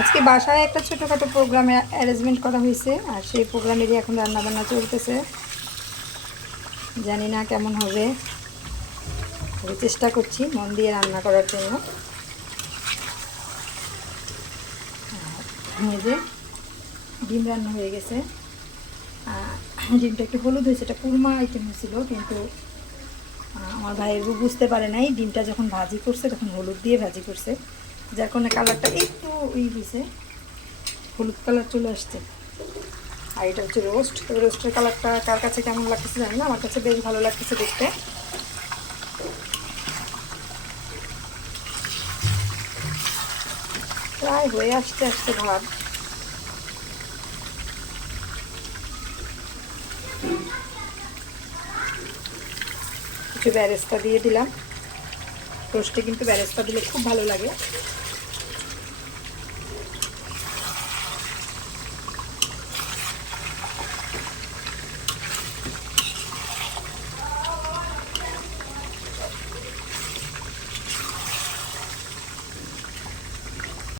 আজকে বাসায় একটা ছোটোখাটো প্রোগ্রামে অ্যারেঞ্জমেন্ট করা হয়েছে, আর সেই প্রোগ্রামেরই এখন রান্নাবান্না চলতেছে। জানি না কেমন হবে, তবে চেষ্টা করছি মন দিয়ে রান্না করার জন্য। এই যে ডিম রান্না হয়ে গেছে। ডিমটা একটু হলুদ হয়েছে, এটা কুরমা আইটেম হয়েছিল, কিন্তু আমার ভাইয়ের বুঝতে পারে নাই ডিমটা যখন ভাজি করছে তখন হলুদ দিয়ে ভাজি করছে, যার কারণে কালারটা একটু হয়েছে, হলুদ কালার চলে আসছে। আর এটা হচ্ছে রোস্ট। তবে রোস্টের কালারটা কার কাছে কেমন লাগতেছে জানি না, আমার কাছে বেশ ভালো লাগতেছে দেখতে। প্রায় হয়ে আসতে আসতে ভাব। কিছু বেরেস্তা দিয়ে দিলাম। রোস্টে কিন্তু বেরেস্তা দিলে খুব ভালো লাগে।